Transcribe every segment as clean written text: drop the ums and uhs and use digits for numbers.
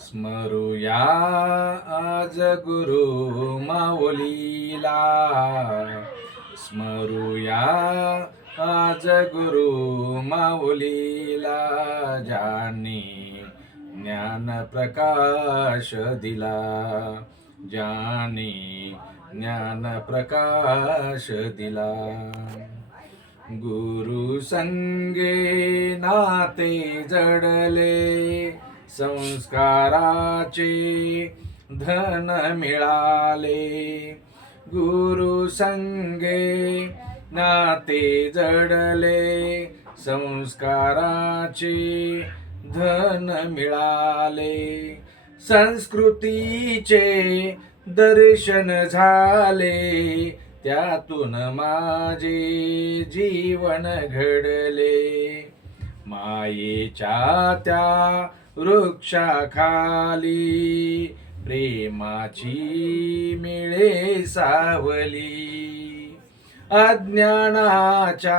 स्मरूया आज गुरु माऊलीला, स्मरूया आज गुरु माऊलीला, ज्याने ज्ञान प्रकाश दिला, ज्याने ज्ञान प्रकाश दिला. गुरु संगे नाते जडले, संस्काराचे धन मिळाले. गुरु संगे नाते जडले, संस्काराचे धन मिळाले. संस्कृतीचे दर्शन झाले, त्यातून माझे जीवन घडले. मायेच्या त्या वृक्षाखाली प्रेमाची मिळे सावली. अज्ञानाच्या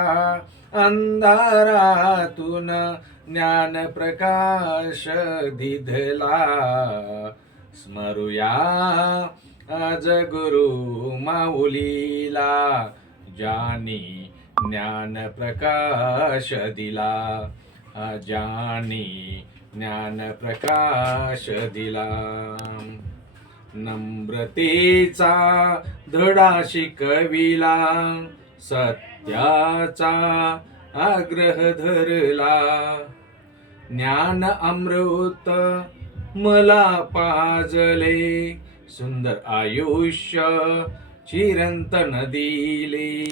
अंधारातून ज्ञान प्रकाश दिधला. स्मरूया आज गुरु माऊलीला, ज्याने ज्ञान प्रकाश दिला, ज्याने ज्ञान प्रकाश दिला. नम्रतेचा धडा शिकविला, सत्याचा आग्रह धरला. ज्ञान अमृत मला पाजले, सुंदर आयुष्य चिरंतन दिले.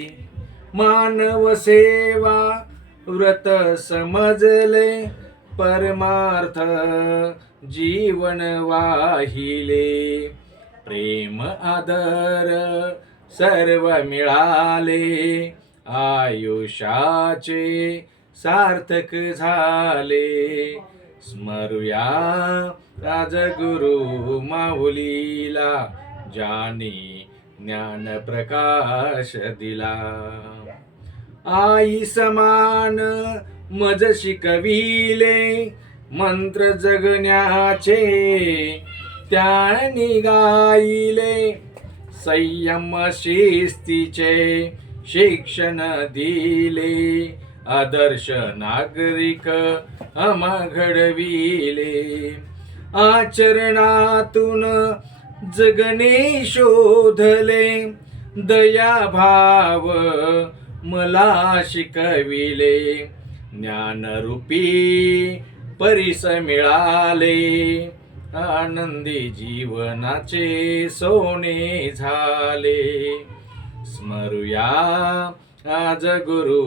मानव सेवा व्रत समजले, परमार्थ जीवन वाहिले. प्रेम आदर सर्व मिळाले, आयुष्याचे सार्थक झाले. स्मरूया आज गुरु माऊलीला, ज्याने ज्ञान प्रकाश दिला. आई समान मज शिकविले, मंत्र जगण्याचे त्याने गायले. संयम शिस्तीचे शिक्षण दिले, आदर्श नागरिक आम्हा घडविले. आचरणातून जगणे शोधले, दयाभाव मला शिकविले. ज्ञानरूपी परिस मिळाले, आनंदी जीवनाचे सोने झाले. स्मरूया आज गुरु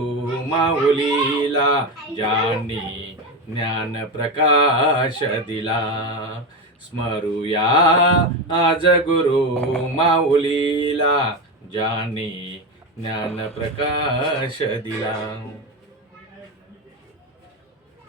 माऊलीला, ज्याने ज्ञान प्रकाश दिला. स्मरूया आज गुरु माऊलीला, ज्याने ज्ञान प्रकाश दिला.